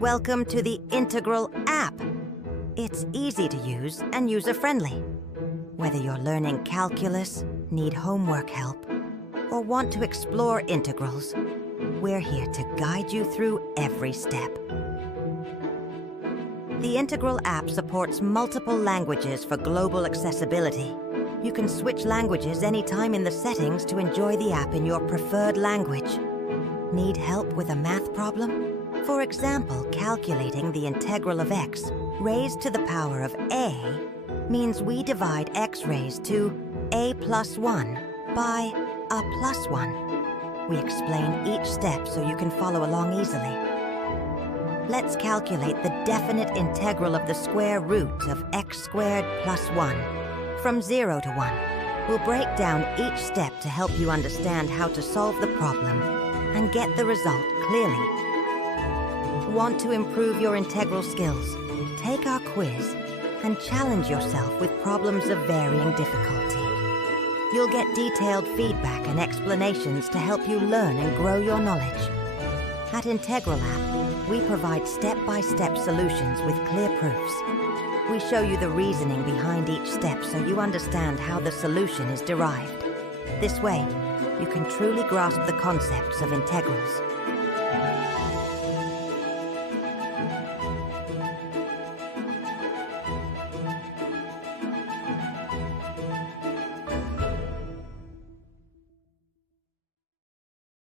Welcome to the Integral app. It's easy to use and user-friendly. Whether you're learning calculus, need homework help, or want to explore integrals, we're here to guide you through every step. The Integral app supports multiple languages for global accessibility. You can switch languages anytime in the settings to enjoy the app in your preferred language. Need help with a math problem? For example, calculating the integral of x raised to the power of a means we divide x raised to a plus 1 by a plus 1. We explain each step so you can follow along easily. Let's calculate the definite integral of the square root of x squared plus 1 from 0 to 1. We'll break down each step to help you understand how to solve the problem and get the result clearly. Want to improve your integral skills? Take our quiz and challenge yourself with problems of varying difficulty. You'll get detailed feedback and explanations to help you learn and grow your knowledge. At Integral app, we provide step-by-step solutions with clear proofs. We show you the reasoning behind each step so you understand how the solution is derived. This way, you can truly grasp the concepts of integrals.